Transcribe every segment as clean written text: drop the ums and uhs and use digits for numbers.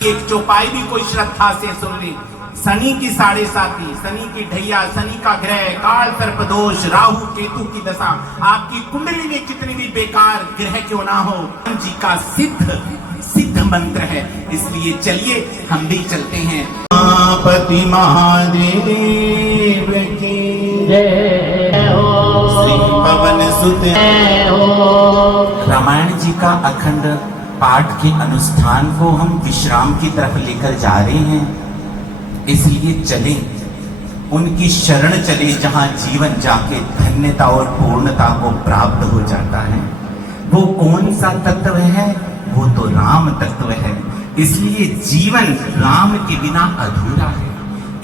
एक चौपाई भी कोई श्रद्धा से सुन ले। शनि की 7.5, शनि की ढैया, शनि का ग्रह, काल सर्पदोष, राहु केतु की दशा, आपकी कुंडली में कितने भी बेकार ग्रह क्यों ना हो, जी का सिद्ध मंत्र है। इसलिए चलिए हम भी चलते हैं। पति महादेव की जय हो, श्री पवन सुत हो। रामायण जी का अखंड पाठ के अनुष्ठान को हम विश्राम की तरफ लेकर जा रहे हैं। इसलिए चले, उनकी शरण चले जहां जीवन जाके धन्यता और पूर्णता को प्राप्त हो जाता है। वो कौन सा तत्व है? वो तो राम तत्व है। इसलिए जीवन राम के बिना अधूरा है।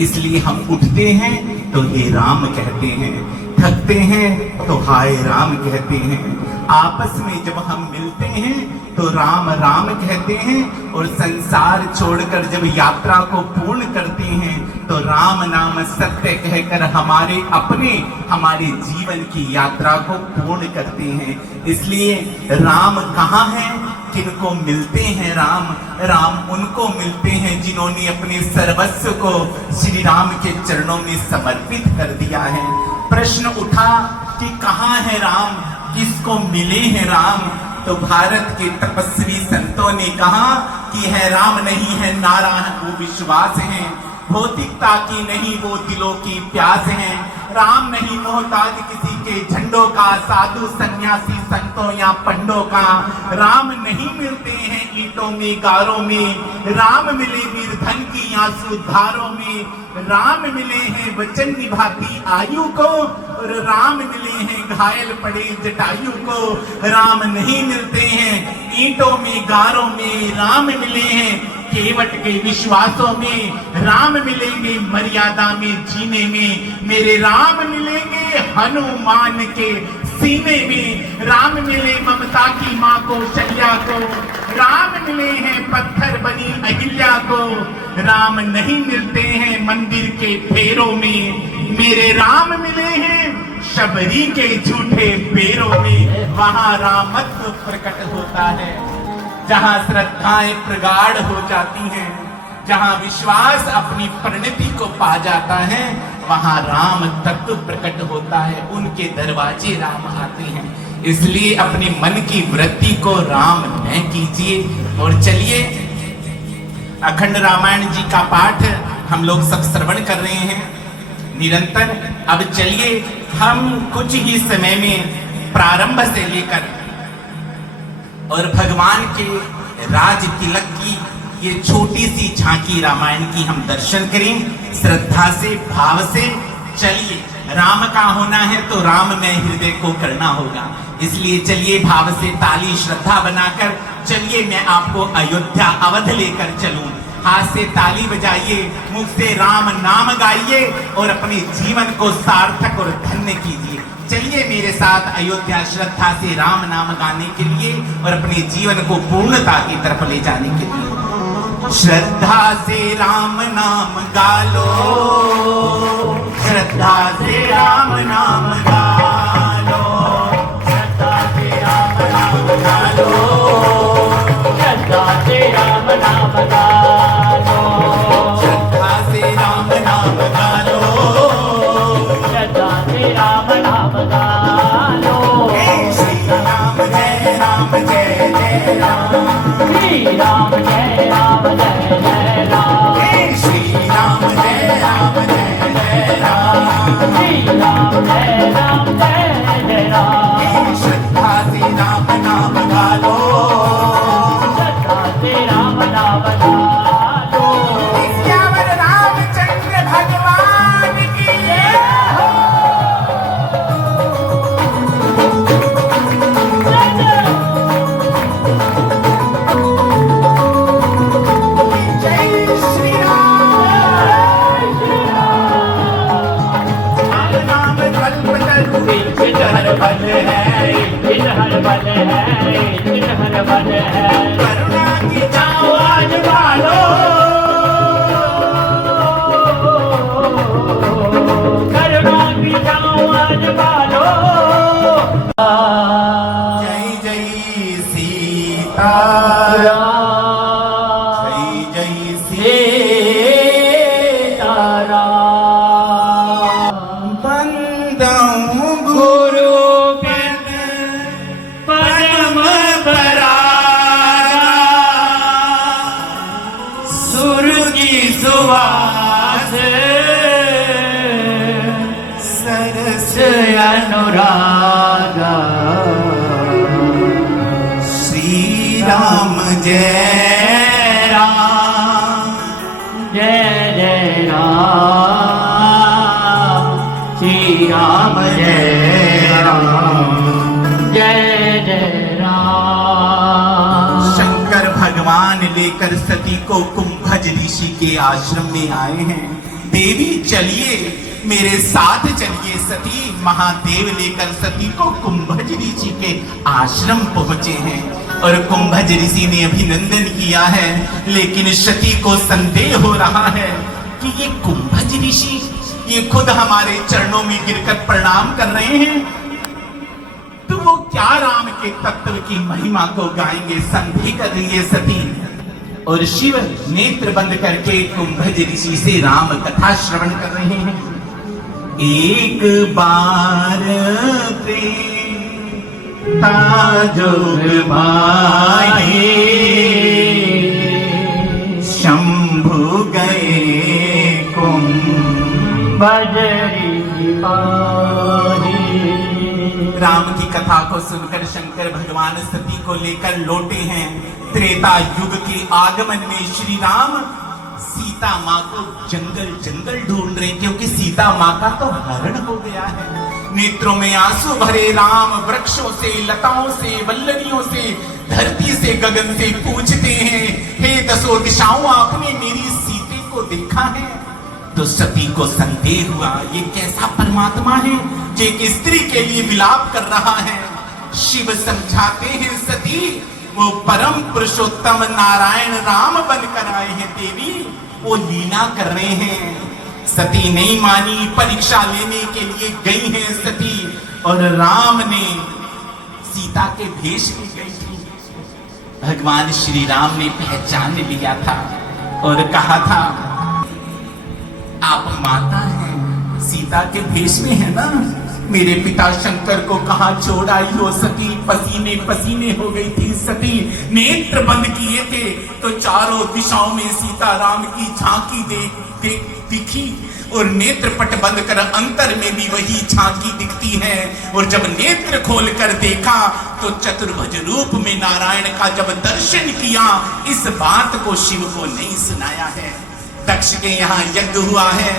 इसलिए हम उठते हैं तो हे राम कहते हैं, थकते हैं तो हाय राम कहते हैं। आपस में जब हम मिलते हैं तो राम राम कहते हैं, और संसार छोड़कर जब यात्रा को पूर्ण करते हैं तो राम नाम सत्य कहकर हमारे जीवन की यात्रा को पूर्ण करते हैं। इसलिए राम कहाँ है? किनको मिलते हैं राम? राम उनको मिलते हैं जिन्होंने अपने सर्वस्व को श्री राम के चरणों में समर्पित कर दिया है। प्रश्न उठा कि कहाँ है राम, किसको मिले हैं राम? तो भारत के तपस्वी संतों ने कहा कि है राम नहीं है नारायण वो विश्वास है, भौतिकता की नहीं वो दिलों की प्यास है। राम नहीं मोहताज किसी के झंडों का, साधु सन्यासी संतों या पंडों का। राम नहीं मिलते हैं ईंटों में गारों में, राम मिले निर्धन की आंसू धारों में। राम मिले हैं वचन निभाती आयु को, और राम मिले हैं घायल पड़े जटायु को। राम नहीं मिलते हैं ईंटों में गारों में, राम मिले हैं केवट के विश्वासों में। राम मिलेंगे मर्यादा में जीने में, मेरे राम मिलेंगे हनुमान के सीने में। राम मिले ममता की माँ को शैया को, राम मिले हैं पत्थर बनी अहिल्या को। राम नहीं मिलते हैं मंदिर के फेरों में, मेरे राम मिले हैं शबरी के झूठे पेरों में। वहां रामत्व प्रकट होता है, जहां श्रद्धाएं प्रगाढ़ हो जाती हैं, जहां विश्वास अपनी परिणति को पा जाता है, वहां राम तत्व प्रकट होता है। उनके दरवाजे राम आते हैं। इसलिए अपने मन की वृत्ति को राम न कीजिए। और चलिए, अखंड रामायण जी का पाठ हम लोग सब श्रवण कर रहे हैं निरंतर। अब चलिए हम कुछ ही समय में प्रारंभ से लेकर और भगवान के राज तिलक की ये छोटी सी झांकी रामायण की हम दर्शन करें श्रद्धा से, भाव से। चलिए, राम का होना है तो राम में हृदय को करना होगा। इसलिए चलिए भाव से ताली श्रद्धा बनाकर चलिए, मैं आपको अयोध्या अवध लेकर चलूं। हाथ से ताली बजाइए, मुख से राम नाम गाइए और अपने जीवन को सार्थक और धन्य कीजिए। चलिए मेरे साथ अयोध्या श्रद्धा से राम नाम गाने के लिए और अपने जीवन को पूर्णता की तरफ ले जाने के लिए। श्रद्धा से राम नाम गा लो, श्रद्धा से राम नाम गा लो, श्रद्धा से राम नाम गा लो, श्रद्धा से राम नाम गा लो, श्रद्धा से राम नाम गा लो, श्रद्धा से राम नाम गा लो। श्री राम जय राम जय जय राम, श्री राम जय राम जय जय राम, श्री राम जय राम जय जय राम, श्री राम जय राम जय जय राम। श्रद्धा से राम नाम गा लो, श्रद्धा से राम नाम गा लो। सियावर रामचंद्र भगवान की जय हो। हर बल है, हर बल है, हर बल है। करुणा की छाँव आज बाढ़ सुवास सरस अनुराग श्री राम जय राम जय जय राम श्री राम जय राम जय जय राम। शंकर भगवान लेकर सती को कुंभज ऋषि के आश्रम में आए हैं। देवी चलिए मेरे साथ चलिए। सती महादेव लेकर सती को कुंभज ऋषि के आश्रम पहुंचे हैं और कुंभज ऋषि ने अभिनंदन किया है, लेकिन सती को संदेह हो रहा है कि ये कुंभज ऋषि ये खुद हमारे चरणों में गिरकर प्रणाम कर रहे हैं, तो वो क्या राम के तत्व की महिमा को गाएंगे? संदेह कर रही है सती। और शिव नेत्र बंद करके कुंभज ऋषि से राम कथा श्रवण कर रहे हैं। एक बार प्रेम ताजुग माए शंभु गए कुंभज राम की कथा को सुनकर शंकर भगवान सती को लेकर लौटे हैं। त्रेता युग के आगमन में श्री राम सीता माँ को जंगल जंगल ढूंढ रहे, क्योंकि सीता माँ का तो हरण हो गया है। नेत्रों में आंसू भरे राम वृक्षों से, लताओं से, वल्लरियों से, धरती से, गगन से पूछते हैं, हे दसों दिशाओं आपने मेरी सीते को देखा है? तो सती को संदेह हुआ, ये कैसा परमात्मा है जो एक स्त्री के लिए विलाप कर रहा है। शिव समझाते हैं सती वो परम पुरुषोत्तम नारायण राम बनकर आए हैं देवी, वो लीला कर रहे हैं। सती नहीं मानी, परीक्षा लेने के लिए गई हैं सती, और राम ने सीता के भेष में गई थी। भगवान श्री राम ने पहचान लिया था और कहा था आप माता हैं, सीता के भेष में है ना? मेरे पिता शंकर को कहां छोड़ आई हो सती? पसीने पसीने हो गई थी सती। नेत्र बंद किए थे तो चारों दिशाओं में सीता राम की झांकी दिखी, और नेत्र पट बंद कर अंतर में भी वही झांकी दिखती है। और जब नेत्र खोलकर देखा तो चतुर्भुज रूप में नारायण का जब दर्शन किया, इस बात को शिव को नहीं सुनाया है। दक्ष के यहाँ यज्ञ हुआ है,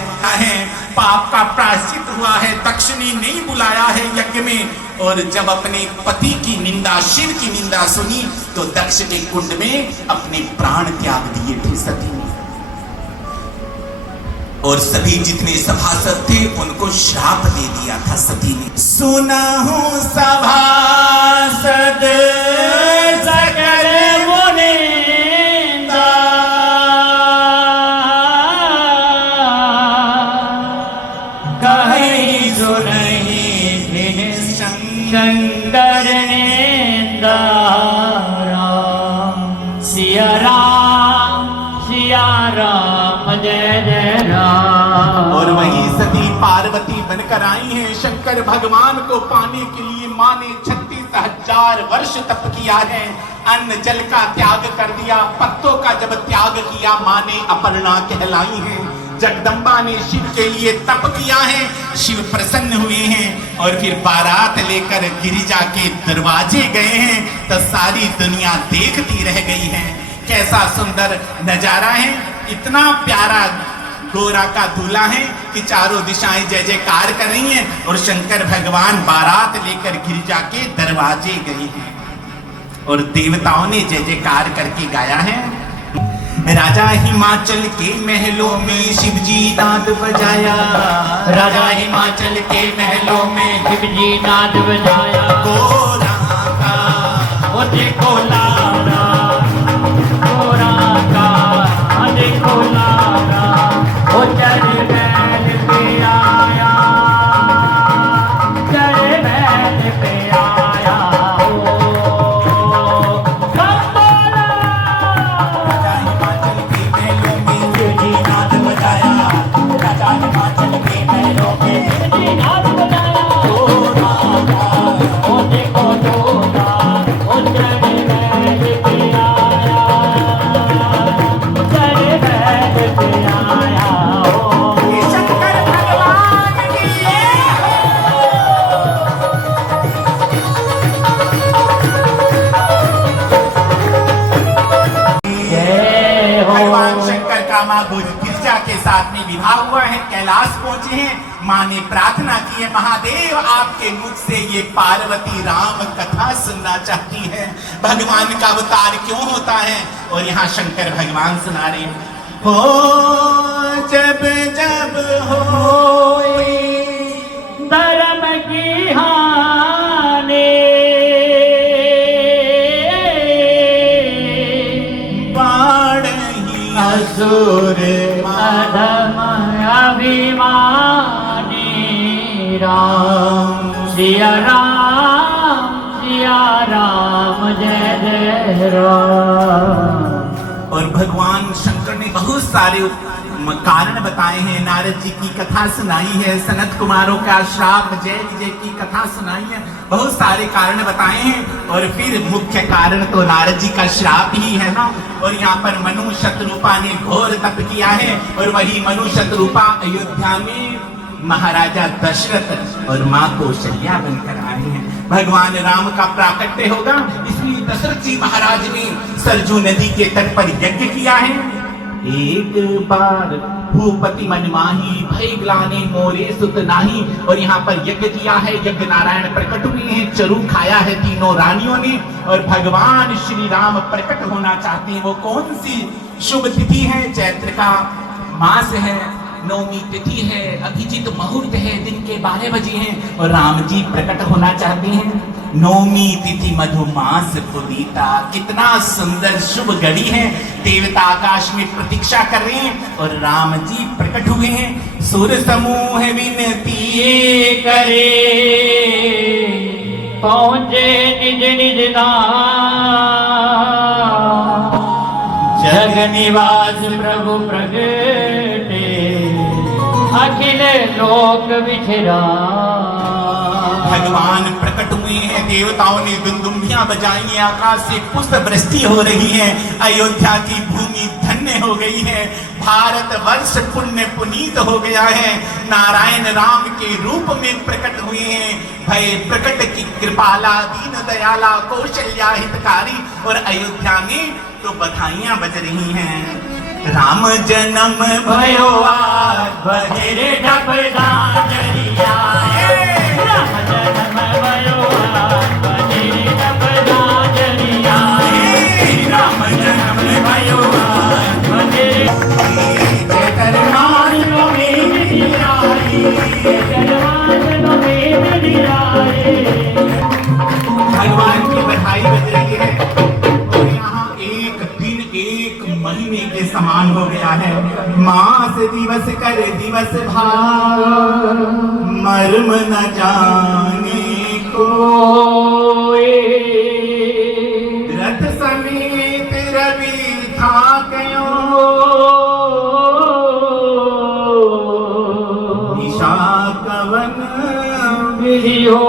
पाप का प्रायश्चित हुआ है, दक्ष ने नहीं बुलाया है यज्ञ में। और जब अपने पति की निंदा, शिव की निंदा सुनी, तो दक्ष के कुंड में अपने प्राण त्याग दिए थे सती ने। और सभी जितने सभासद थे उनको श्राप दे दिया था सती ने। सुना हूं सभासद सकल मुनिंदा, शंकर नेंदा राम सिया राम जय जय राम। और वही सती पार्वती बनकर आई हैं। शंकर भगवान को पाने के लिए माँ ने 36,000 वर्ष तप किया है। अन्न जल का त्याग कर दिया, पत्तों का जब त्याग किया माँ ने अपर्णा कहलाई है। जगदम्बा ने शिव के लिए तप किया है, शिव प्रसन्न हुए हैं। और फिर बारात लेकर गिरिजा के दरवाजे गए हैं, तो सारी दुनिया देखती रह गई है। कैसा सुंदर नजारा है, इतना प्यारा गोरा का दूल्हा है कि चारों दिशाएं जय जयकार कर रही हैं। और शंकर भगवान बारात लेकर गिरिजा के दरवाजे गए हैं और देवताओं ने जय जयकार करके गाया है। राजा हिमाचल के महलों में शिवजी नाद बजाया, राजा हिमाचल के महलों में शिवजी नाद बजाया। गोरा का ओ देखो लारा, गोरा का ओ देखो लारा, ओ चढ़ बैल पे आया, चढ़ बैल पे आया। ओ देखो रामा गिरजा के साथ में विवाह हुआ है, कैलाश पहुंचे हैं। माँ ने प्रार्थना की है, महादेव आपके मुख से ये पार्वती राम कथा सुनना चाहती है, भगवान का अवतार क्यों होता है। और यहाँ शंकर भगवान सुना रहे हैं, हो जब जब होई धर्म की हानि, बाढ़ी असुर अधम अभिमानी, राम सिया राम जय जय राम। और भगवान शंकर ने बहुत सारे कारण बताए हैं, नारद जी की कथा सुनाई है, सनत कुमारों का श्राप, जय विजय की कथा सुनाई है, बहुत सारे कारण बताए हैं। और फिर मुख्य कारण तो नारद जी का श्राप ही है ना। और यहाँ पर मनु शतरूपा ने घोर तप किया है, और वही मनु शतरूपा अयोध्या में महाराजा दशरथ और माँ कौशल्या बनकर आए हैं। भगवान राम का प्राकट्य होगा, इसलिए दशरथ जी महाराज ने सरजू नदी के तट पर यज्ञ किया है। एक बार भूपति मन माही, भय ग्लानि मोरे सुत नाही। और यहाँ पर यज्ञ किया है, यज्ञ नारायण प्रकट हुए हैं, चरु खाया है तीनों रानियों ने, और भगवान श्री राम प्रकट होना चाहते हैं। वो कौन सी शुभ तिथि है? चैत्र का मास है, नौमी तिथि है, अभिजीत मुहूर्त है, दिन के 12 बजे हैं, और राम जी प्रकट होना चाहते हैं। नौमी तिथि मधुमास पुनीता, कितना सुंदर शुभ घड़ी है। देवता आकाश में प्रतीक्षा कर रहे हैं और राम जी प्रकट हुए हैं। सुर समूह विनती करे, पहुंचे निज निज धाम, जग निवास प्रभु प्रगटे, अखिल लोक विचरा। भगवान प्रकट हुए हैं, देवताओं ने दुंदुभियां बजाई हैं, आकाश से पुष्प वृष्टि हो रही है, अयोध्या की भूमि धन्य हो गई है, भारत वर्ष पुण्य पुनीत हो गया है। नारायण राम के रूप में प्रकट हुए हैं, भय प्रकट की कृपाला, दीन दयाला, कौशल्या हितकारी। और अयोध्या में तो बधाइयां बज रही हैं। राम जन्म भयो आज, बजरे ढपदा जरिया है, राम जन्म भयो आज, बजरे ढपदा जरिया है, राम जन्म भयो आज, बजरे जगन्नाथ में मिलाए, जगन्नाथ में मिलाए। भगवान की बधाई बज रही है। और यहाँ एक दिन एक महीने के समान हो गया है। मास दिवस कर दिवस भार, मर्म न जाने को, रथ समेत रवि था कयो, निशा कवन विधियो।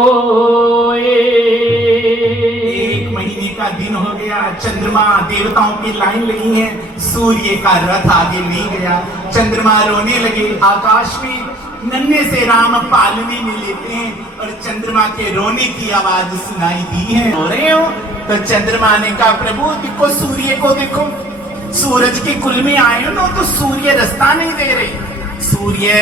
एक महीने का दिन हो गया, चंद्रमा, देवताओं की लाइन लगी है, सूर्य का रथ आगे नहीं गया, चंद्रमा रोने लगे। आकाश में नन्हे से राम पालने में लेते हैं और चंद्रमा के रोने की आवाज सुनाई दी है। रो रहे हो? तो चंद्रमा ने कहा, प्रभु देखो, सूर्य को देखो, सूरज के कुल में आए हो ना तो सूर्य रास्ता नहीं दे रहे। सूर्य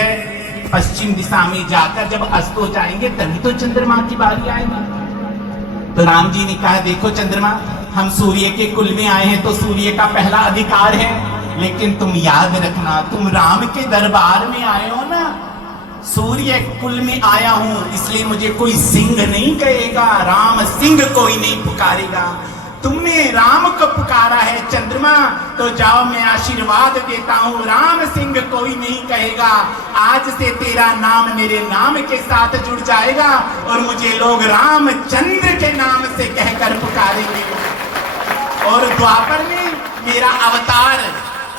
पश्चिम दिशा में जाकर जब अस्त हो जाएंगे तभी तो चंद्रमा की बारी आएगी। तो राम जी ने कहा, देखो चंद्रमा, हम सूर्य के कुल में आए हैं तो सूर्य का पहला अधिकार है, लेकिन तुम याद रखना, तुम राम के दरबार में आए हो ना, सूर्य कुल में आया हूं इसलिए मुझे कोई सिंह नहीं कहेगा, राम सिंह कोई नहीं पुकारेगा। तुमने राम को पुकारा है चंद्रमा, तो जाओ मैं आशीर्वाद देता हूँ, राम सिंह कोई नहीं कहेगा। आज से तेरा नाम मेरे नाम के साथ जुड़ जाएगा और मुझे लोग रामचंद्र के नाम से कहकर पुकारेंगे। और द्वापर में मेरा अवतार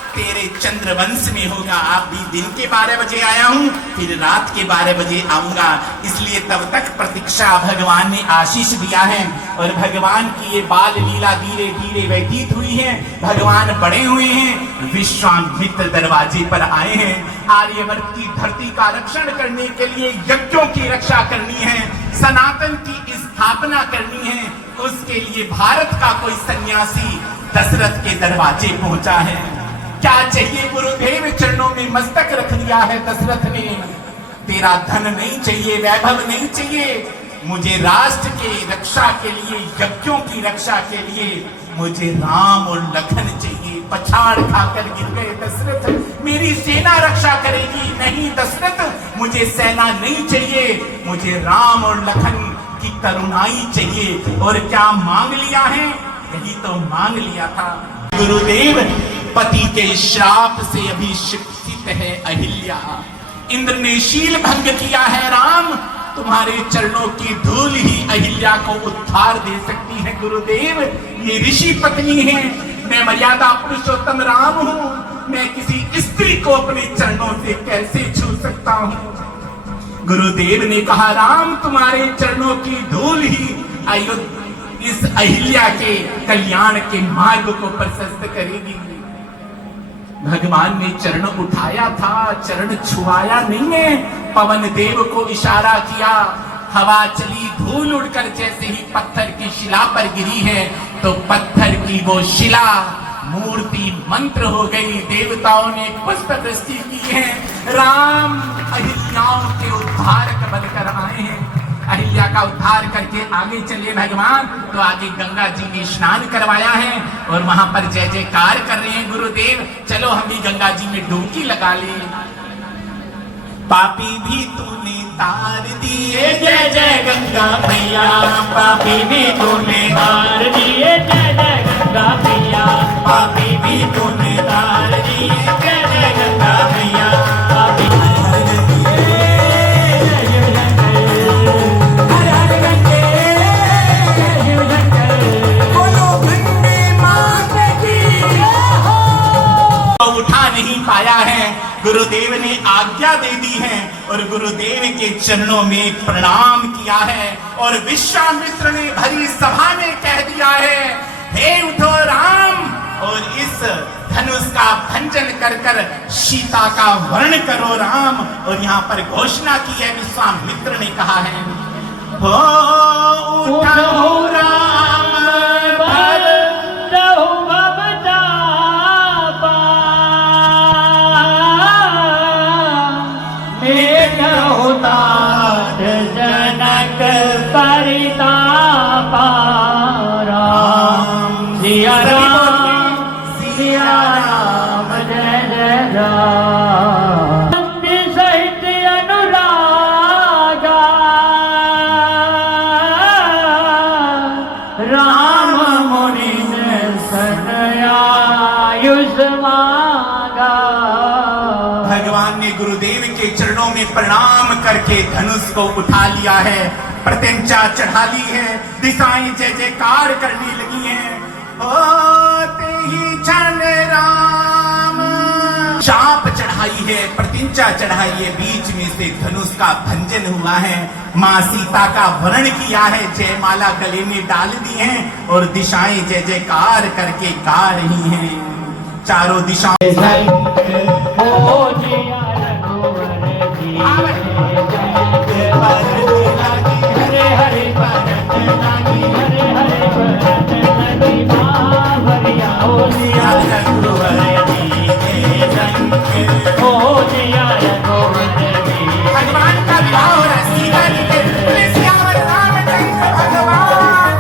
तेरे चंद्रवंश में होगा। आप भी दिन के 12 बजे आया हूं, फिर रात के 12 बजे आऊंगा, इसलिए तब तक प्रतीक्षा भगवान ने आशीष दिया है। और भगवान की ये बाल लीला धीरे धीरे व्यतीत हुई है, भगवान बड़े हुए हैं, विश्वामित्र दरवाजे पर आए हैं। आर्यवर्त की धरती का रक्षण करने के लिए यज्ञों की रक्षा करनी है, सनातन की स्थापना करनी है, उसके लिए भारत का कोई सन्यासी दशरथ के दरवाजे पहुंचा है। क्या चाहिए गुरुदेव, चरणों में मस्तक रख दिया है दशरथ ने। तेरा धन नहीं चाहिए, वैभव नहीं चाहिए, मुझे राष्ट्र के रक्षा के लिए, यज्ञों की रक्षा के लिए मुझे राम और लखन चाहिए। पछाड़ खाकर गिर गए दशरथ, मेरी सेना रक्षा करेगी नहीं दशरथ, मुझे सेना नहीं चाहिए, मुझे राम और लखन की करुणाई चाहिए। और क्या मांग लिया है? यही तो मांग लिया था। गुरुदेव, पति के श्राप से अभिषिक्त है अहिल्या, इंद्र ने शील भंग किया है राम, तुम्हारे चरणों की धूल ही अहिल्या को उद्धार दे सकती है। गुरुदेव, ये ऋषि पत्नी है, मैं मर्यादा पुरुषोत्तम राम हूँ, मैं किसी स्त्री को अपने चरणों से कैसे छू सकता हूँ? गुरुदेव ने कहा, राम तुम्हारे चरणों की धूल ही इस अहिल्या के कल्याण के मार्ग को प्रशस्त करेगी। भगवान ने चरण उठाया था, चरण छुआया नहीं है। पवन देव को इशारा किया, हवा चली, धूल उड़कर जैसे ही पत्थर की शिला पर गिरी है तो पत्थर की वो शिला मूर्ति मंत्र हो गई। देवताओं ने पुष्प वृष्टि की है। राम अहिल्याओं के उद्धारक बनकर आए हैं। अहिल्या का उद्धार करके आगे चले भगवान, तो आगे गंगा जी ने स्नान करवाया है और वहां पर जय जयकार कर रहे हैं। गुरुदेव, चलो हम भी गंगा जी में डुबकी लगा ले। पापी भी तूने तार दिए, जय जय गंगा मैया, पापी भी तूने तार दिए, जय जय गंगा मैया, पापी भी तूने तार दिए, जय जय गंगा मैया, पापी उठा नहीं पाया है। गुरुदेव ने आज्ञा दे दी है और गुरुदेव के चरणों में प्रणाम किया है और विश्वामित्र ने भरी सभा में कह दिया है, हे उठो राम और इस धनुष का भंजन कर कर सीता का वर्ण करो राम। और यहाँ पर घोषणा की है, विश्वामित्र ने कहा है, हो उठो राम सहित अनुरागा, राम मुनि सनयायुष मांगा। भगवान ने गुरुदेव के चरणों में प्रणाम करके धनुष को उठा लिया है, प्रत्यंचा चढ़ा ली है, दिशाएं जय जयकार करने लगी हैं। होते ही क्षण राम चाप चढ़ाई है, प्रतिंचा चढ़ाई है, बीच में से धनुष का भंजन हुआ है। माँ सीता का वर्ण किया है, जयमाला गले में डाल दी है और दिशाएं जय जयकार करके गा रही हैं। चारों दिशाएं हरे हरे भगवान का विवाह हो रहा है, सीता जी के सियावर रामचंद्र भगवान।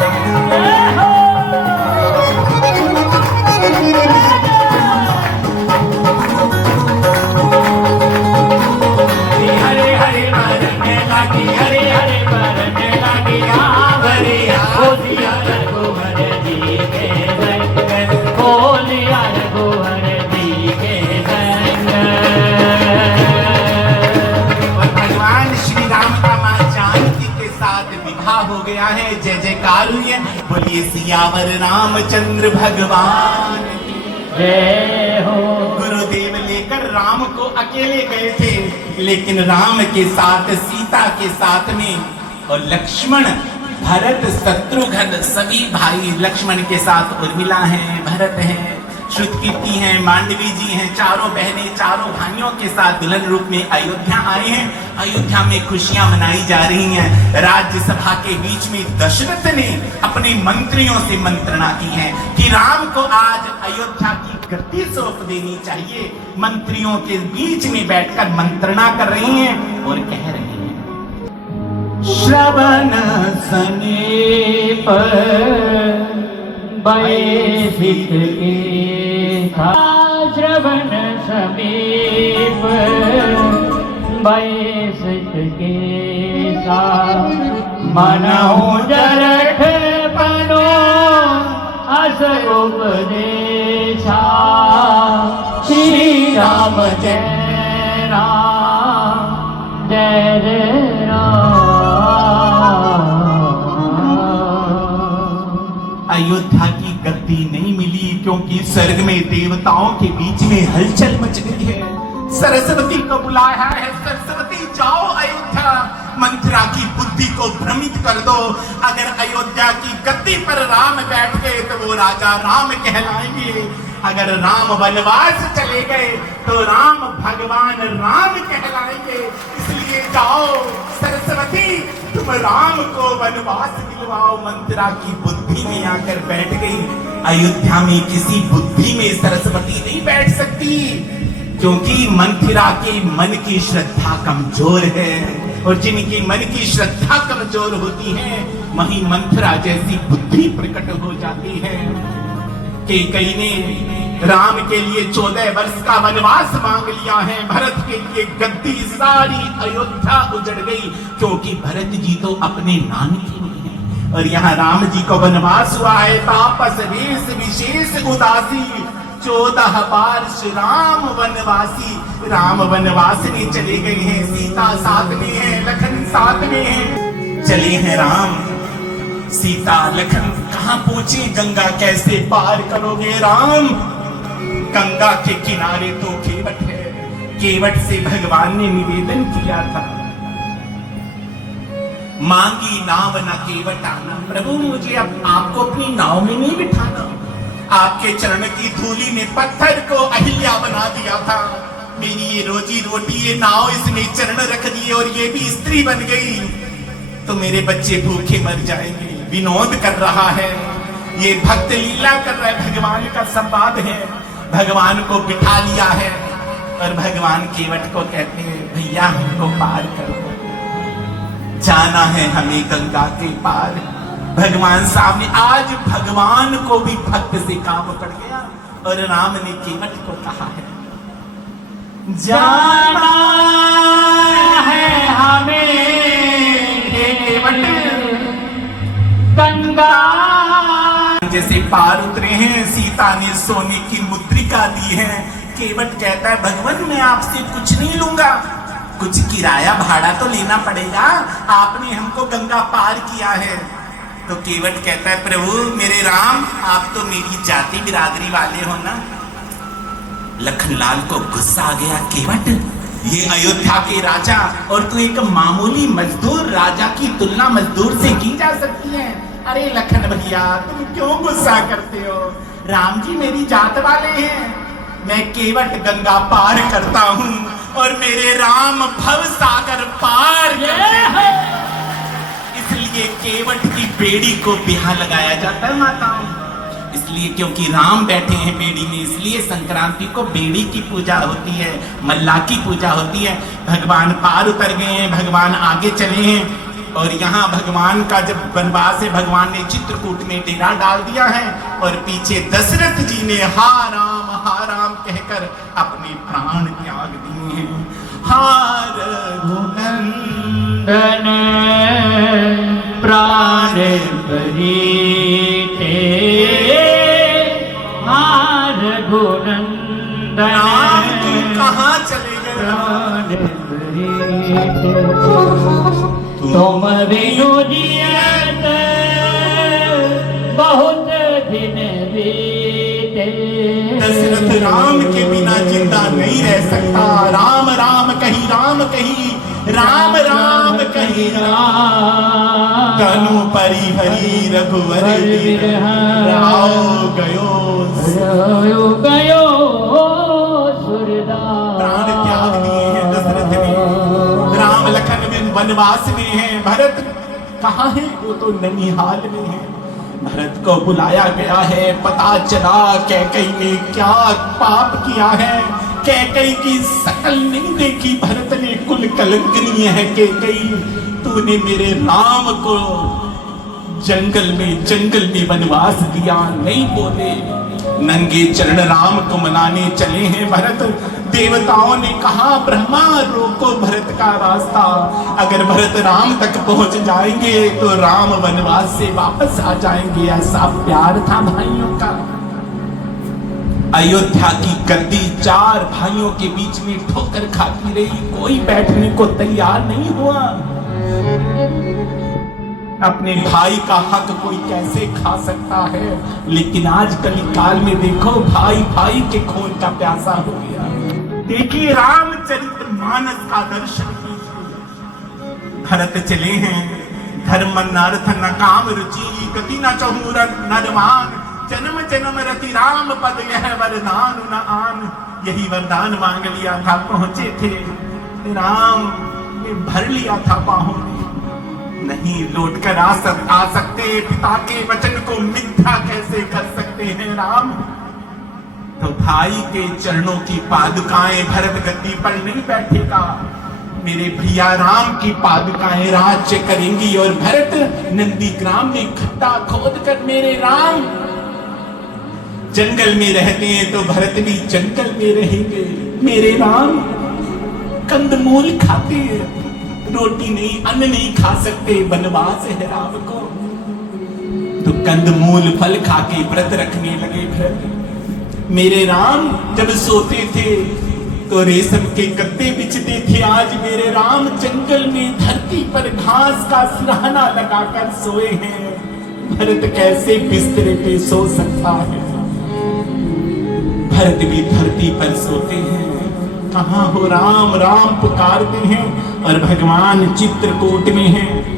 हरे हरे बरने लगी, हरे हरे बरने लगी, आवरिया हो दिया रघुवर जी के रंग, हो लिया रघुवर जी के रंग। और भगवान श्री राम का मां जानकी के साथ विवाह हो गया है। जय जयकार हुई है, बोलिए सियावर रामचंद्र भगवान जय हो। गुरुदेव लेकर राम को अकेले गए थे, लेकिन राम के साथ सीता के साथ में और लक्ष्मण, भरत, शत्रुघ्न सभी भाई लक्ष्मण के साथ उर्मिला है, भरत है, श्रुतकीर्ति हैं, मांडवी जी हैं, चारों बहनें चारों भाइयों के साथ दुल्हन रूप में अयोध्या आए हैं। अयोध्या में खुशियां मनाई जा रही हैं। राज्यसभा के बीच में दशरथ ने अपने मंत्रियों से मंत्रणा की है कि राम को आज अयोध्या की गद्दी सौंप देनी चाहिए। मंत्रियों के बीच में बैठकर मंत्रणा कर रही हैं और कह रही हैं, श्रवण समीप बैसित के श्रवण समीप बैसित के मनहु जरठ बनो अस उपदेशा श्री राम जय राम जय जय राम। अयोध्या की गद्दी नहीं मिली क्योंकि स्वर्ग में देवताओं के बीच में हलचल मच गई है। सरस्वती को बुलाया है, सरस्वती जाओ अयोध्या, मंत्रा की बुद्धि को भ्रमित कर दो। अगर अयोध्या की गद्दी पर राम बैठ गए तो वो राजा राम कहलाएंगे। अगर राम वनवास चले गए तो राम भगवान राम कहलाएंगे। इसलिए जाओ सरस्वती, तुम राम को वनवास दिलवाओ। मंत्रा की बुद्धि में आकर बैठ गई। अयोध्या में किसी बुद्धि में सरस्वती नहीं बैठ सकती क्योंकि मंत्रा के मन की श्रद्धा कमजोर है, और जिनकी मन की श्रद्धा कमजोर होती है वही मंत्रा जैसी बुद्धि प्रकट हो जाती है। कैकेयी ने राम के लिए 14 वर्ष का वनवास मांग लिया है। भरत के लिए गद्दी सारी अयोध्या उजड़ गई क्योंकि भरत जी तो अपने नानके में हैं, और यहाँ राम जी को वनवास हुआ है। तापस वेश विशेष उदासी 14 बार श्री राम वनवासी। राम वनवास में चले गए हैं, सीता साथ में है, लखन साथ में है। चले हैं राम, सीता लखन कहां पहुंचे, गंगा कैसे पार करोगे राम? गंगा के किनारे तो केवट है। केवट से भगवान ने निवेदन किया था, मांगी नाव न केवट आना। प्रभु मुझे अब आपको अपनी नाव में नहीं बिठाना। आपके चरण की धूली ने पत्थर को अहिल्या बना दिया था। मेरी ये रोजी रोटी, ये नाव, इसमें चरण रख दिए और ये भी स्त्री बन गई तो मेरे बच्चे भूखे मर जाएंगे। विनोद कर रहा है, ये भक्त लीला कर रहा है, भगवान का संवाद है। भगवान को बिठा लिया है और भगवान केवट को कहते हैं, भैया हमको पार करो, जाना है हमें गंगा के पार। भगवान सामने, आज भगवान को भी भक्त से काम पड़ गया और राम ने केवट को कहा है, जाना है हमें केवट गंगा। जैसे पार उतरे हैं, सीता ने सोने की मुद्रिका दी है। केवट कहता है, भगवान मैं आपसे कुछ नहीं लूंगा, कुछ किराया भाड़ा तो लेना पड़ेगा, आपने हमको गंगा पार किया है। तो केवट कहता है, प्रभु मेरे राम, आप तो मेरी जाति बिरादरी वाले हो ना। लखनलाल को गुस्सा आ गया, केवट ये अयोध्या के राजा और तू एक मामूली मजदूर, राजा की तुलना मजदूर से की जा सकती है। अरे लखन भैया तुम क्यों गुस्सा करते हो? राम जी मेरी जात वाले हैं, मैं केवट गंगा पार करता हूँ और मेरे राम भव सागर पार करते हैं। इसलिए केवट की बेड़ी को बिहा लगाया जाता है माताओं, इसलिए क्योंकि राम बैठे हैं बेड़ी में, इसलिए संक्रांति को बेड़ी की पूजा होती है, मल्ला की पूजा होती है। भगवान पार उतर गए हैं, भगवान आगे चले हैं और यहाँ भगवान का जब वनवास है, भगवान ने चित्रकूट में डेरा डाल दिया है और पीछे दशरथ जी ने हा राम कहकर अपने प्राण त्याग दिए हैं। हार रघुनंदन प्राण प्रीते, हार रघुनंदन राम तुम कहाँ चले गए? प्राण प्रीते तुम बिनु जियत बहुत दिन बीते। दशरथ भरत राम के बिना जिंदा नहीं रह सकता। राम राम कही राम कही, राम राम कही राम। तनु परि हरि रघुवर राव गयो गयो सुरदास। प्राण त्याग दिए हैं दशरथ ने, राम लखन में वनवास में है। भरत कहाँ है? वो तो ननिहाल में है। भरत को बुलाया गया है, पता चला कैकई ने क्या पाप किया है। कैकई की शकल नहीं देखी भरत ने, कुल कलंकनी है कैकई। तूने मेरे राम को जंगल में वनवास दिया, नहीं बोले। नंगे चरण राम को मनाने चले हैं भरत। देवताओं ने कहा ब्रह्मा रोको भरत का रास्ता। अगर भरत राम तक पहुंच जाएंगे तो राम वनवास से वापस आ जाएंगे। ऐसा प्यार था भाइयों का। अयोध्या की गद्दी 4 भाइयों के बीच में ठोकर खाती रही, कोई बैठने को तैयार नहीं हुआ। अपने भाई का हक कोई कैसे खा सकता है? लेकिन आज कलिकाल में देखो, भाई भाई के खून का प्यासा हो गया। देखिए रामचरित मानस का दर्शन कीजिए। भरत चले हैं, धर्म नर्थ न काम रुचि, गति न चहु नरमान, जन्म जन्म रति राम पद यह वरदान न आन। यही वरदान मांग लिया था, पहुंचे थे राम ने भर लिया था बाहों में। नहीं लौट कर आ सकते, पिता के वचन को मिथ्या कैसे कर सकते हैं राम? तो भाई के चरणों की पादुकाएं, भरत गद्दी पर नहीं बैठेगा। मेरे भैया राम की पादुकाएं राज्य करेंगी। और भरत नंदीग्राम में खड्डा खोद कर मेरे राम जंगल में रहते हैं तो भरत भी जंगल में रहेंगे। मेरे राम कंदमूल खाते हैं, रोटी नहीं अन्न नहीं खा सकते, वनवास है राम को। तो कंदमूल फल खा के व्रत रखने लगे भरत। मेरे राम जब सोते थे तो रेशम के गद्दे बिछते थे। आज मेरे राम जंगल में धरती पर घास का सिरहाना लगाकर सोए हैं। भरत कैसे बिस्तरे पे सो सकता है? भरत भी धरती पर सोते हैं। कहाँ हो राम? राम पुकारते हैं और भगवान चित्रकूट में हैं।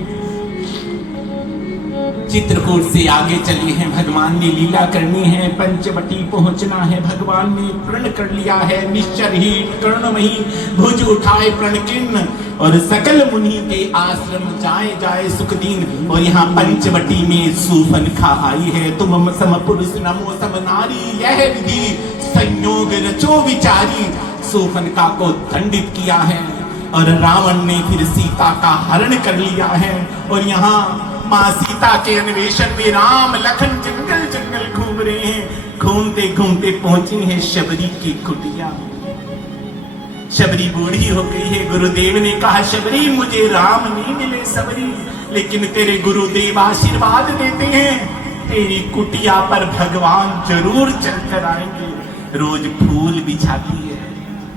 चित्रकूट से आगे चले हैं, भगवान ने लीला करनी है, पंचवटी पहुंचना है। भगवान ने प्रण कर लिया है, निश्चरहीन कर्णमही भुज उठाए प्रणकिन, और सकल मुनि के आश्रम जाए सुखदीन। और यहाँ पंचवटी में सूफनखा आई है। तुम सम पुरुष नमो सम नारी, यह विधि संयोग रचो विचारी। सूफनका को दंडित किया है और रावण ने फिर सीता का हरण कर लिया है। और यहाँ माँ सीता के अन्वेषण में राम लखन जंगल जंगल घूम रहे हैं। घूमते घूमते पहुंचे हैं शबरी की कुटिया। शबरी बूढ़ी हो गई है। गुरुदेव ने कहा शबरी मुझे राम नहीं मिले सबरी, लेकिन तेरे गुरुदेव आशीर्वाद देते हैं, तेरी कुटिया पर भगवान जरूर चलकर आएंगे। रोज फूल बिछाती है,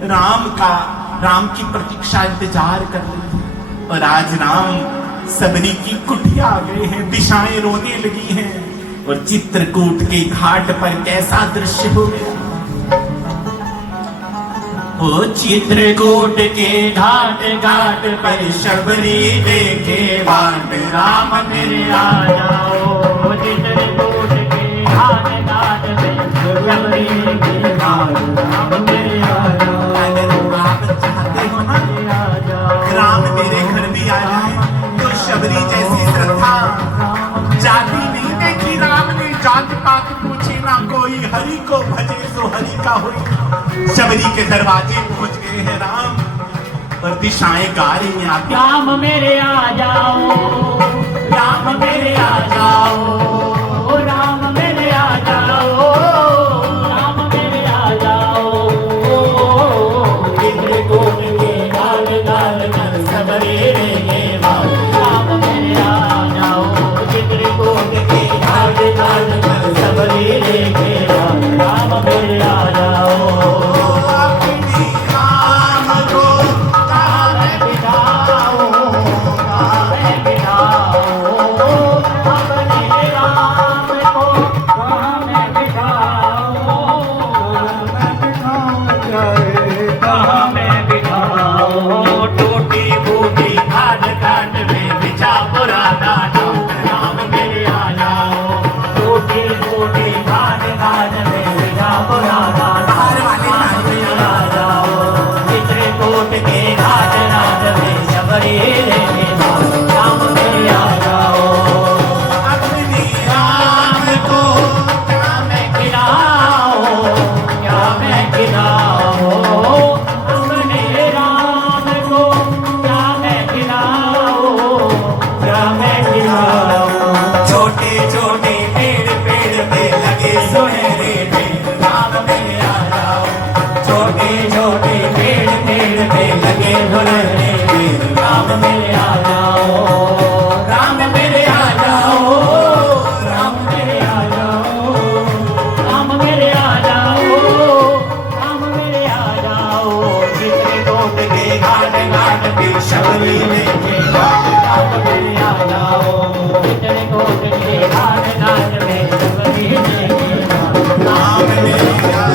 राम की प्रतीक्षा इंतजार कर रही है। और आज राम सबरी की कुटिया आ गए हैं, दिशाएं रोने लगी हैं। और चित्रकूट के घाट पर कैसा दृश्य हो गया। ओ चित्रकूट के घाट घाट पर शबरी देखे बाट, राम मेरे आ जाओ। चित्रकूट के घाट घाट पर शबरी देखे बाट, राम मेरे आ जाओ। अगर आप चाहते हो ना राम मेरे घर भी आ जाए, तो शबरी जैसी श्रद्धा जाति नहीं देखी राम ने। जाति पात पूछे ना कोई, हरि को भजे सो हरि का होई। शबरी के दरवाजे पहुंच गए हैं राम, और दिशाएं गा रही हैं आप, राम मेरे आ जाओ, राम मेरे आ जाओ, राम मेरे आ जाओ, राम मेरे आ जाओ। चित्रकूट के घाट घाट पर सबरी देखे बाट, राम मेरे आ जाओ। चित्रकूट के घाट घाट पर सबरी देखे बाट, राम मेरे आ जाओ। अपनी राम को कहाँ मैं बिठाऊं, कहाँ मैं बिठाऊं अपने राम के घाट घाट पे शबरी लेके आप मेरे आ जाओ जितने कोट के घाट घाट में सबरी लेके नाम मेरा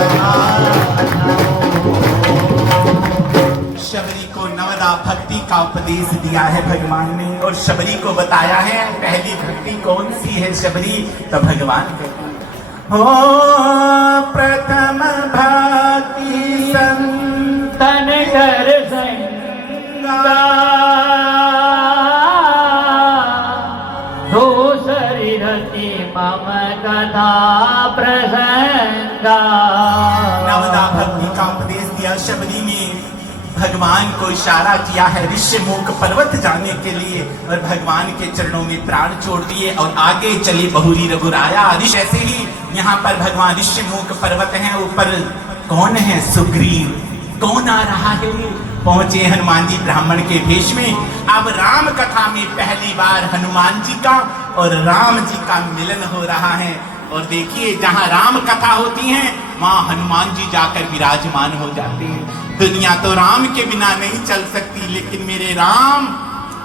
शबरी को नवदा भक्ति का उपदेश दिया है भगवान ने और शबरी को बताया है पहली भक्ति कौन सी है शबरी तो भगवान कहते हैं हो प्रथम भक्ति तन कर संगा दूसरी रति मम कथा प्रसंगा नवदा भक्ति का उपदेश दिया शबरी ने भगवान को इशारा किया है ऋष्यमुख पर्वत जाने के लिए और भगवान के चरणों में प्राण छोड़ दिए और आगे चले बहुरी रघुराया ऐसे ही यहाँ पर भगवान ऋष्यमुख पर्वत है ऊपर कौन है सुग्रीव कौन आ रहा है पहुंचे हनुमान जी ब्राह्मण के भेष में अब राम कथा में पहली बार हनुमान जी का और राम जी का मिलन हो रहा है और देखिए जहाँ राम कथा होती है वहाँ हनुमान जी जाकर विराजमान हो जाते हैं दुनिया तो राम के बिना नहीं चल सकती लेकिन मेरे राम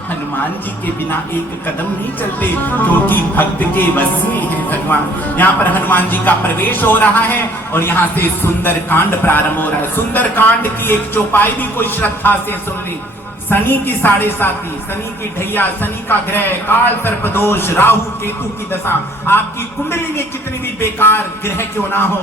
हनुमान जी के बिना एक कदम नहीं चलते क्योंकि भक्त के वश में है भगवान यहाँ पर हनुमान जी का प्रवेश हो रहा है और यहाँ से सुंदर कांड प्रारंभ हो रहा है सुंदर कांड की एक चौपाई भी कोई श्रद्धा से सुन ली शनि की 7.5 शनि की ढैया शनि का ग्रह काल सर्पदोष राहु केतु की दशा आपकी कुंडली में कितनी भी बेकार ग्रह क्यों ना हो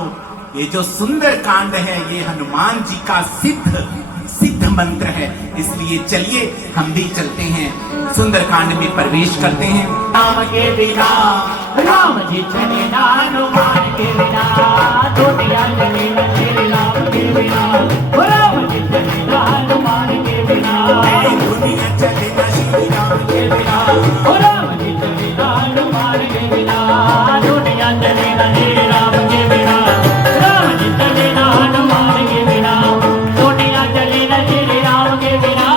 ये जो सुंदर कांड है ये हनुमान जी का सिद्ध मंत्र है इसलिए चलिए हम भी चलते हैं सुंदर कांड में प्रवेश करते हैं राम के बिना राम जी चले ना हनुमान के बिना दुनिया चले ना श्री राम के बिना राम जी चले ना हनुमान के बिना दुनिया चले ना श्री राम के बिना राम जी चले ना हनुमान के बिना दुनिया चले ना श्री राम के बिना राम जी चले ना हनुमान के बिना दुनिया चले ना श्री राम के बिना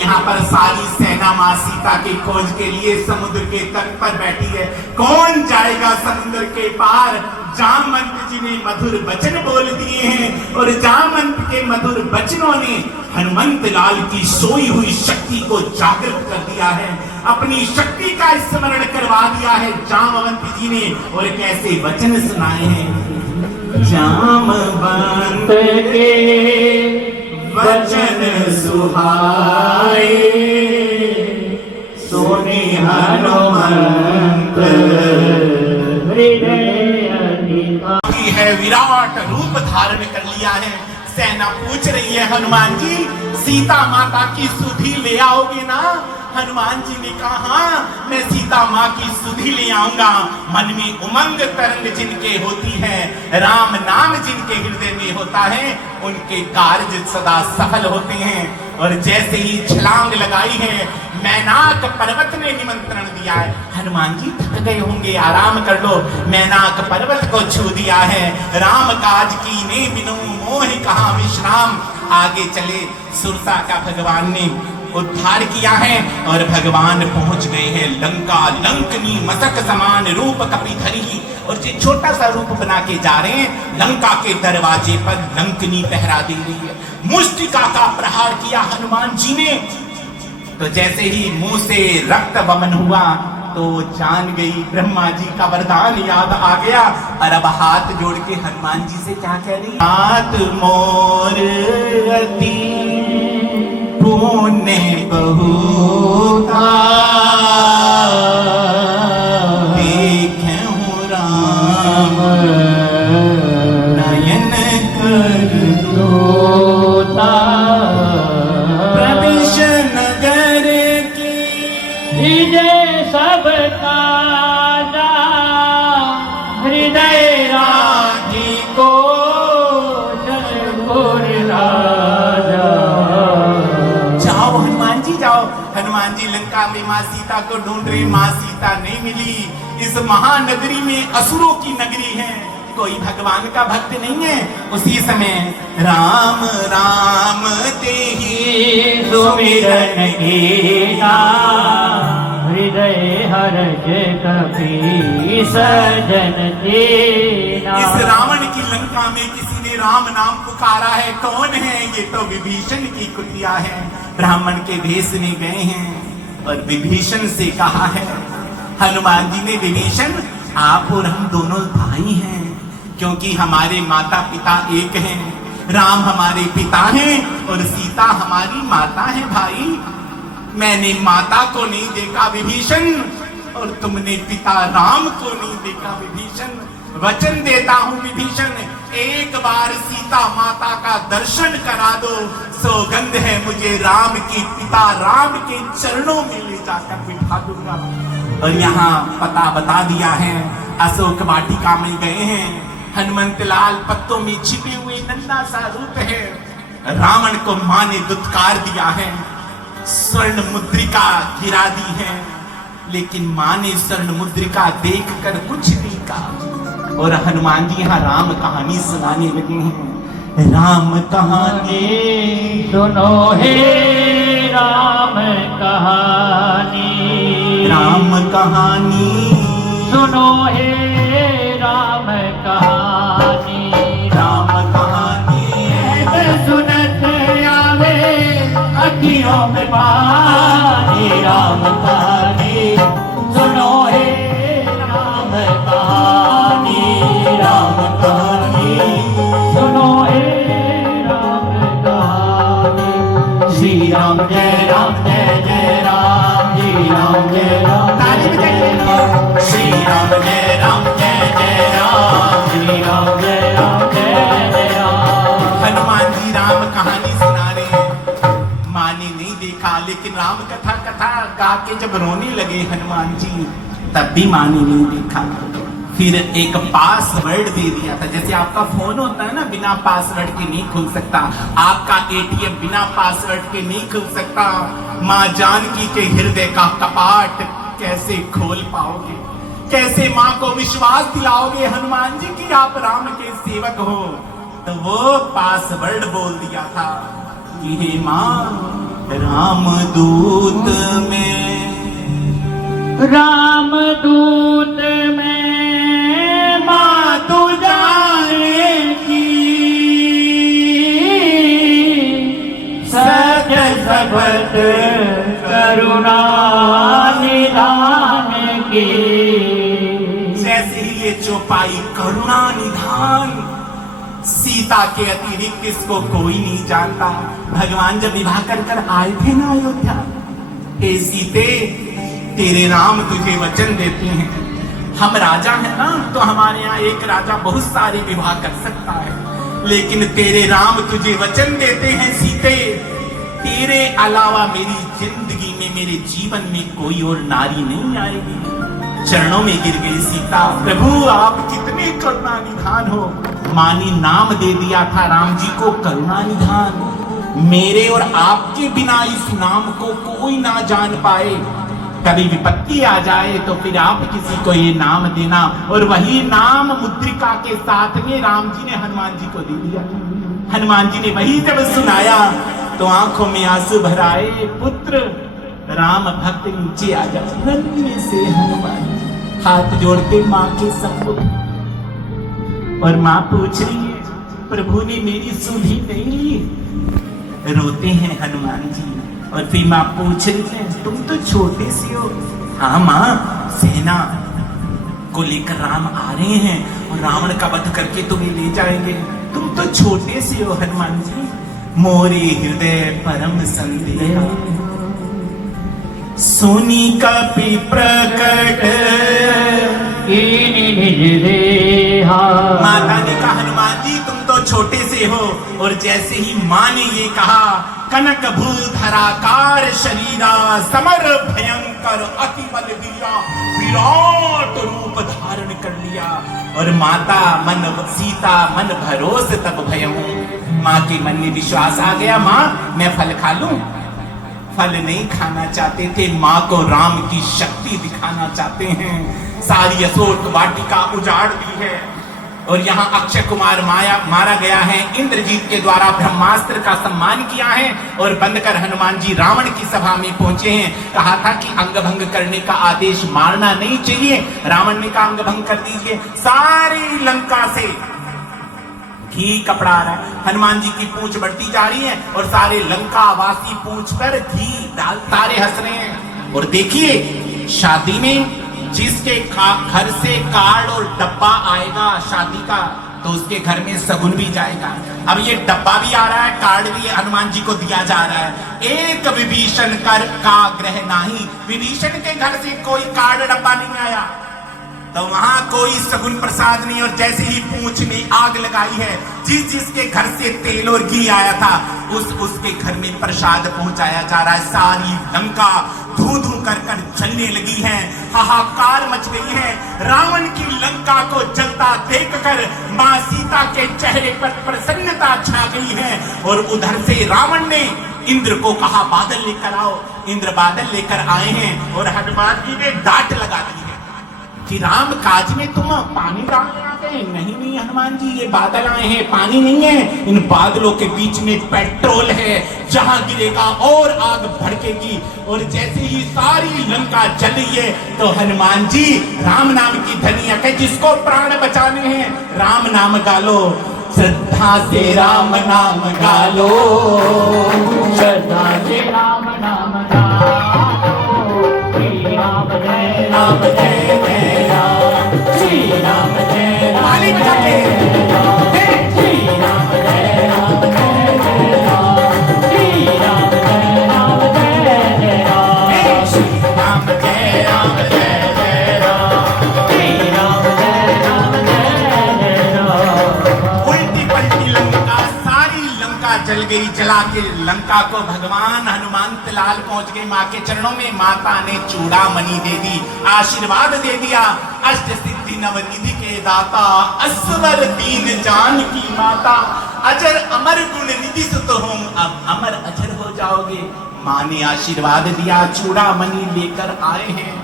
यहाँ पर सारी सेना माँ सीता की खोज के लिए समुद्र के तट पर बैठी है कौन जाएगा समुद्र के पार जामवंत जी ने मधुर वचन बोल दिए हैं और जामवंत के मधुर वचनों ने हनुमंत लाल की सोई हुई शक्ति को जागृत कर दिया है अपनी शक्ति का स्मरण करवा दिया है जामवंत जी ने और कैसे वचन सुनाए हैं जामवंत के वचन सुहाए सोने हनुमंत है विराट रूप धारण कर लिया है सेना पूछ रही है हनुमान जी सीता माता की सुधि ले आओगे ना हनुमान जी ने कहा हाँ मैं सीता माँ की सुधि ले आऊंगा मन में उमंग तरंग जिनके होती है राम नाम जिनके हृदय में होता है उनके कार्य सदा सफल होते हैं और जैसे ही छलांग लगाई है मैनाक पर्वत ने निमंत्रण दिया है हनुमान जी थक गए होंगे आराम कर लो मैनाक पर्वत को छू दिया है राम काज की ने बिनु मोह कहा विश्राम आगे चले सुरसा का भगवान ने उद्धार किया है और भगवान पहुंच गए हैं लंका लंकनी मसक समान रूप कपिधरी और ये छोटा सा रूप बना के जा रहे हैं लंका के दरवाजे पर लंकनी पहरा दे रही है मुष्टिका का प्रहार किया हनुमान जी ने तो जैसे ही मुंह से रक्त वमन हुआ तो जान गई ब्रह्मा जी का वरदान याद आ गया और अब हाथ जोड़ के हनुमान जी से क्या कह रही हाथ मोर अति पुण्य बहुता देखूं राम नयन कर दोता प्रवेश नगर की हृदय सब काजा हृदय राधी को जलपुर राजा जाओ हनुमान जी जाओ हनुमान जी लंका में माँ सीता को ढूंढ रहे माँ सीता नहीं मिली इस महानगरी में असुरों की नगरी है कोई भगवान का भक्त नहीं है उसी समय राम राम तेहि सुमिरन कीना हृदय हरज कपि सजन देना इस रावण की लंका में किसी ने राम नाम पुकारा है, कौन है? ये तो विभीषण की कुतिया है। ब्राह्मण के भेष में गए हैं और विभीषण से कहा है, हनुमान जी ने, विभीषण आप और हम दोनों भाई हैं, क्योंकि हमारे माता पिता एक हैं। राम हमारे पिता हैं और सीता हमारी माता है। भाई, मैंने माता को नहीं देखा विभीषण, और तुमने पिता राम को नहीं देखा विभीषण। वचन देता हूं विभीषण, एक बार सीता माता का दर्शन करा दो, सौगंध है मुझे राम की, पिता राम के चरणों में ले जाकर बिठा दूंगा। और यहाँ पता बता दिया है, अशोक वाटिका में गए हैं। हनुमंत लाल पत्तों में छिपे हुए नन्हा सा रूप है। रावण को मां ने दुत्कार दिया है, स्वर्ण मुद्रिका गिरा दी है, लेकिन मां ने स्वर्ण मुद्रिका देखकर कुछ नहीं कहा। और हनुमान जी यहाँ राम कहानी सुनाने लगे हैं। राम कहानी सुनो हे राम कहानी, राम कहानी सुनो हे राम कहानी, राम कहानी सुनत आवे अखियों में पानी। राम कहानी सुनो हे राम कहानी, राम कहानी सुनो हे राम कहानी। श्री राम जय राम जय जय राम, श्री राम जय राम ताली बजाइए। श्री राम जय राम जय जय राम, श्री राम जय राम जय जय राम। हनुमान जी राम कहानी सुना रहे हैं। माँ ने नहीं देखा, लेकिन राम कथा गा के जब रोने लगे हनुमान जी, तब भी माँ ने नहीं देखा। फिर एक पासवर्ड दे दिया था। जैसे आपका फोन होता है ना, बिना पासवर्ड के नहीं खुल सकता, आपका एटीएम बिना पासवर्ड के नहीं खुल सकता। माँ जानकी के हृदय का कपाट कैसे खोल पाओगे? कैसे माँ को विश्वास दिलाओगे हनुमान जी कि आप राम के सेवक हो? तो वो पासवर्ड बोल दिया था कि हे माँ, राम दूत में, राम दूत में माँ तू जानेगी, सत्य सबद करुणा निधान की। जैसे ही ये चौपाई करुणा निधान, सीता के अतिरिक्त इसको कोई नहीं जानता। भगवान जब विवाह कर आए थे ना अयोध्या, हे सीते, तेरे राम तुझे वचन देते हैं। हम राजा हैं ना, तो हमारे यहाँ एक राजा बहुत सारे विवाह कर सकता है, लेकिन तेरे राम तुझे वचन देते हैं सीते, तेरे अलावा मेरी जिंदगी में, मेरे जीवन में कोई और नारी नहीं आएगी। चरणों में गिर गई सीता, प्रभु आप कितने करुणा निधान हो। माँ ने नाम दे दिया था राम जी को करुणा निधान। मेरे और आपके बिना इस नाम को कोई ना जान पाए। कभी विपत्ति आ जाए तो फिर आप किसी को ये नाम देना। और वही नाम मुद्रिका के साथ में राम जी ने हनुमान जी को दे दिया। हनुमान जी ने वही जब सुनाया तो आंखों में आंसू भराए। पुत्र राम भक्त नीचे आ जा। नन्हे से हनुमान जी हाथ जोड़ते माँ के सम्मुख, और माँ पूछ रही है, प्रभु ने मेरी सुधी नहीं। रोते हैं हनुमान जी, और फिर माँ पूछ रही है, तुम तो छोटे से हो। हाँ माँ, सेना को लेकर राम आ रहे हैं और रावण का वध करके तुम्हें ले जाएंगे। तुम तो छोटे से हो हनुमान जी। मोरे हृदय परम संदेह, सोनी का भी प्रकट माता ने कहा, हनुमान जी तुम तो छोटे से हो। और जैसे ही माँ ने ये कहा, कनक भूधराकार शरीरा, समर भयंकर अति बल वीरा, विराट रूप धारण कर लिया। और माता मन सीता मन भरोस तब भयऊ। माँ के मन में विश्वास आ गया, माँ मैं फल खा लूं। फल नहीं खाना चाहते थे, माँ को राम की शक्ति दिखाना चाहते हैं। सारी अशोक वाटिका उजाड़ दी है और यहाँ अक्षय कुमार मारा गया है। इंद्रजीत के द्वारा ब्रह्मास्त्र का सम्मान किया है और बंदकर हनुमान जी रावण की सभा में पहुंचे हैं। कहा था कि अंग भंग करने का आदेश, मारना नहीं चाहिए। रावण ने कहा अंग भंग कर दीजिए। सारी लंका से घी कपड़ा आ रहा है, हनुमान जी की पूंछ बढ़ती जा रही है और सारे लंका वासी पूंछ पर घी डाल, सारे हंस रहे हैं। और देखिए शादी में जिसके घर से कार्ड और डब्बा आएगा शादी का, तो उसके घर में सगुन भी जाएगा। अब ये डब्बा भी आ रहा है, कार्ड भी हनुमान जी को दिया जा रहा है। एक विभीषण कर का ग्रह नहीं, विभीषण के घर से कोई कार्ड डब्बा नहीं आया, तो वहां कोई सगुन प्रसाद नहीं। और जैसे ही पूंछ में आग लगाई है, जिसके घर से तेल और घी आया था उसके घर में प्रसाद पहुंचाया जा रहा है। सारी लंका धू धू कर जलने लगी है, हाहाकार मच गई है। रावण की लंका को जलता देखकर मां सीता के चेहरे पर प्रसन्नता छा गई है। और उधर से रावण ने इंद्र को कहा बादल लेकर आओ। इंद्र बादल लेकर आए हैं और हनुमान जी ने डांट लगा दी है कि राम काज में तुम पानी डालने आ गए। नहीं नहीं हनुमान जी, ये बादल आए हैं, पानी नहीं है। इन बादलों के बीच में पेट्रोल है, जहां गिरेगा और आग भड़केगी। और जैसे ही सारी लंका जल रही है तो हनुमान जी राम नाम की ध्वनि है, जिसको प्राण बचाने हैं राम नाम गालो, श्रद्धा से राम नाम गालो, श्रद्धा से राम नाम गालो, श्री राम जय राम जय जय राम, श्री राम जय राम जय जय राम, श्री राम जय राम जय जय राम, श्री राम जय राम जय जय राम, श्री राम जय राम जय जय राम, श्री राम जय राम जय जय राम। उल्टी पलटी लंका, सारी लंका जल गई। जला के लंका को भगवान हनुमंत लाल पहुंच गए मां के चरणों में। माता ने चूड़ामणि दे दी, आशीर्वाद दे दिया। अष्ट सिद्धि नवनिधि के दाता, असवर दीन जान की माता, अजर अमर गुण निधि सुत हूं, अब अमर अजर हो जाओगे। मां ने आशीर्वाद दिया, चूड़ामणि लेकर आए हैं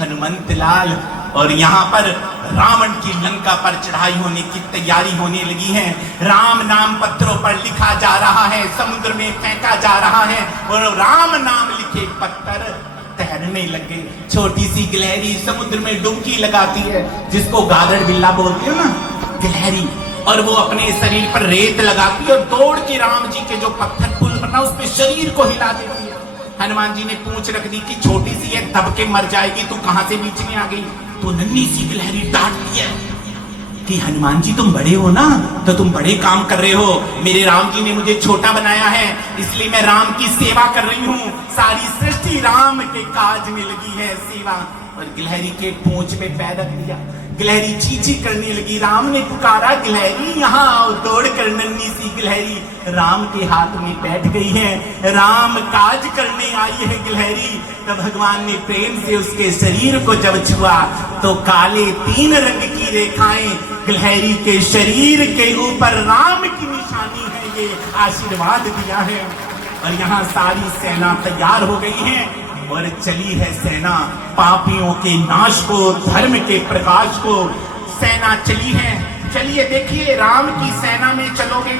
हनुमंत लाल। और यहाँ पर रावण की लंका पर चढ़ाई होने की तैयारी होने लगी है। राम नाम पत्थरों पर लिखा जा रहा है, समुद्र में फेंका जा रहा है और राम नाम लिखे पत्थर तैरने लगे। छोटी सी गिलहरी समुद्र में डुबकी लगाती है, जिसको गादड़ बिल्ला बोलते हो ना, गिलहरी, और वो अपने शरीर पर रेत लगाती है और दौड़ के राम जी के जो पत्थर पुल बना उस पे शरीर को हिला देती है। हनुमान जी ने पूंछ रख दी कि छोटी सी है, दब के मर जाएगी, तू कहां से बीच में आ गई। तो नन्ही सी गिलहरी डांटती है कि हनुमान जी तुम बड़े हो ना, तो तुम बड़े काम कर रहे हो। मेरे राम जी ने मुझे छोटा बनाया है, इसलिए मैं राम की सेवा कर रही हूँ। सारी सृष्टि राम के काज में लगी है, सेवा। और गिलहरी के पूंछ में पैर रख दिया, गिलहरी चींची करने लगी। राम ने पुकारा, गिलहरी यहाँ आओ। दौड़ कर नन्ही सी गिलहरी राम के हाथ में बैठ गई है। राम काज करने आई है गिलहरी। तब भगवान ने प्रेम से उसके शरीर को जब छुआ तो काले 3 रंग की रेखाएं गिलहरी के शरीर के ऊपर राम की निशानी है, ये आशीर्वाद दिया है। और यहाँ सारी सेना तैयार हो गई है और चली है सेना पापियों के नाश को, धर्म के प्रकाश को। सेना चली है। चलिए देखिए, राम की सेना में चलोगे,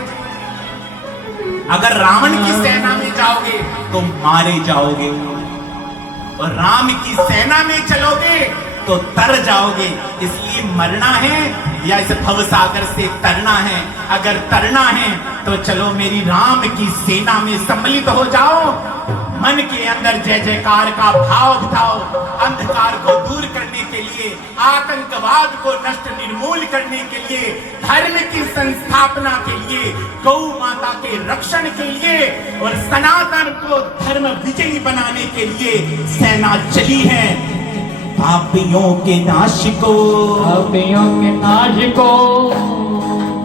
अगर रावण की सेना में जाओगे तो मारे जाओगे, और राम की सेना में चलोगे तो तर जाओगे। इसलिए मरना है या इस भव सागर से तरना है। अगर तरना है तो चलो मेरी राम की सेना में सम्मिलित हो जाओ। मन के अंदर जय जयकार का भाव बिठाओ। अंधकार को दूर करने के लिए, आतंकवाद को नष्ट निर्मूल करने के लिए, धर्म की संस्थापना के लिए, गौ माता के रक्षण के लिए और सनातन को धर्म विजयी बनाने के लिए सेना चली है। पापियों के नाश को, पापियों के नाश को,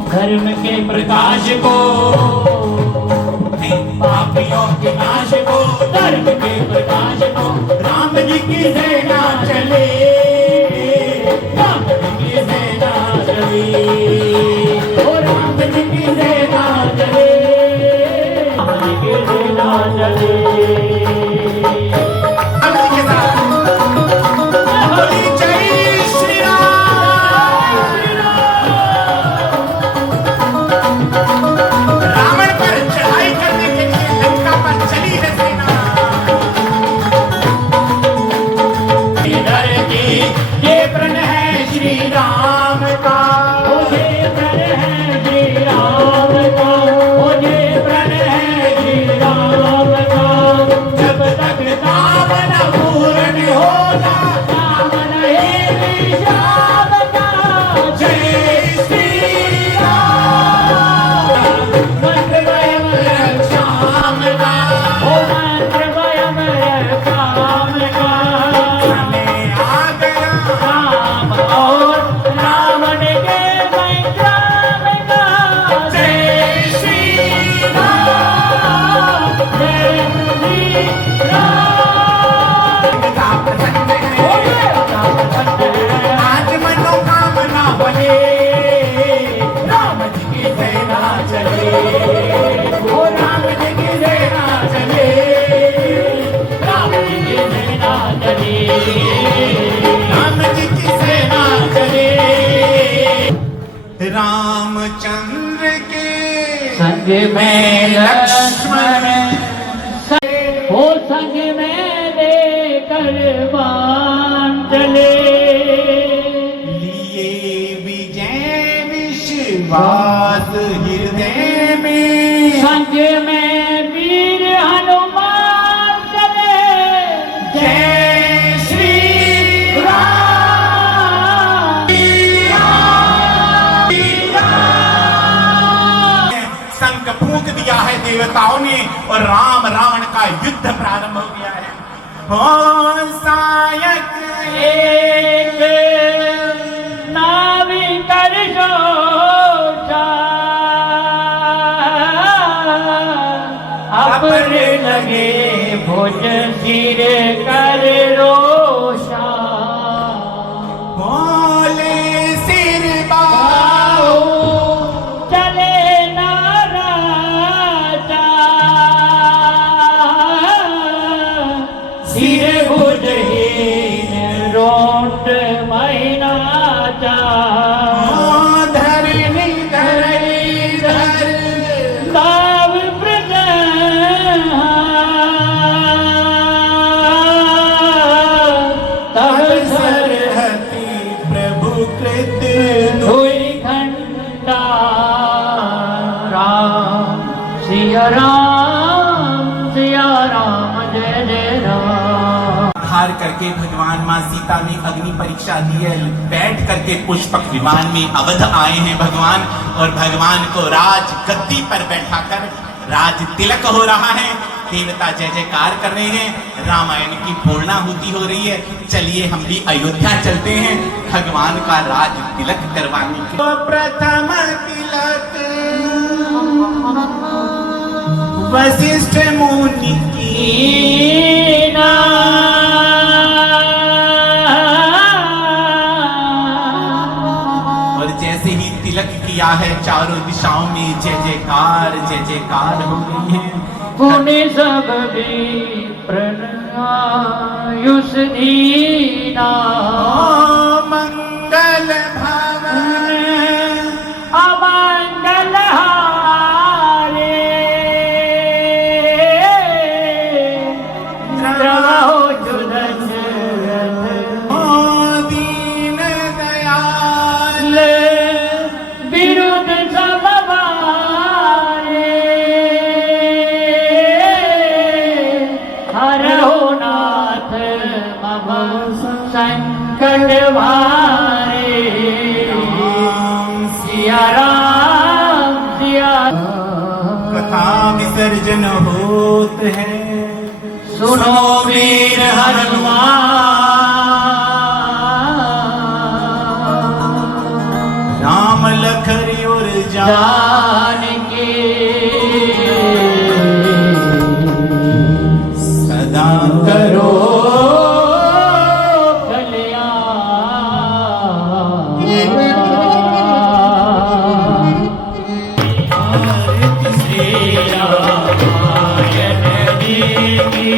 धर्म के प्रकाश को, पापियों के नाश को, धर्म के प्रकाश को, राम जी की सेना चले, राम जी की सेना चले, ओ राम जी की सेना चले, राम जी की सेना चले। हम जी के साथ बोली जय श्री राम। रावण पर चढ़ाई करने के लिए लंका पर चली है सेना। इधर की ये प्रण है श्री राम का, ये प्रण है श्री राम संग में लक्ष्मण हो संग में लेकर बाण चले लिए विजय विश्वास हृदय में संग में वीर हनुमान चले जय श्री राम। शंख फूंक दिया है देवताओं ने और राम रावण का युद्ध प्रारंभ हो गया है। हो सायक एक नाविकर जोशा अपने लगे भुज सिर कर रोशा भोले सिर बाओ चले नाराजा सिर भुजहीन रोट महीना जा धरनी धर ताव प्रज तब सरहती प्रभु कृत हुई खंडा राम सिया राम जय जय राम। धार करके भगवान माँ सीता ने अग्नि परीक्षा दी है। बैठ करके पुष्पक विमान में अवध आए हैं भगवान और भगवान को राज गद्दी पर बैठाकर राज तिलक हो रहा है। देवता जय जयकार कर रहे हैं। रामायण की पूर्णाहुति हो रही है। चलिए हम भी अयोध्या चलते हैं भगवान का राज तिलक करवाने के। तो प्रथम तिलक वशिष्ठ मुनि की और जैसे ही तिलक किया है चारों दिशाओं में जय जयकार हो गई है। पुण्य सब भी प्रणयुष दीना मंगल भवन अमंगल हारे द्रवो जुदन दीन दयाल विरुद्ध सब बारे हरहु नाथ मम संकट भारे सिया राम कथा विसर्जन होत है। सुनो वीर हनुमान राम लखन और जान के सदा करो कल्याण श्री रामायण जी की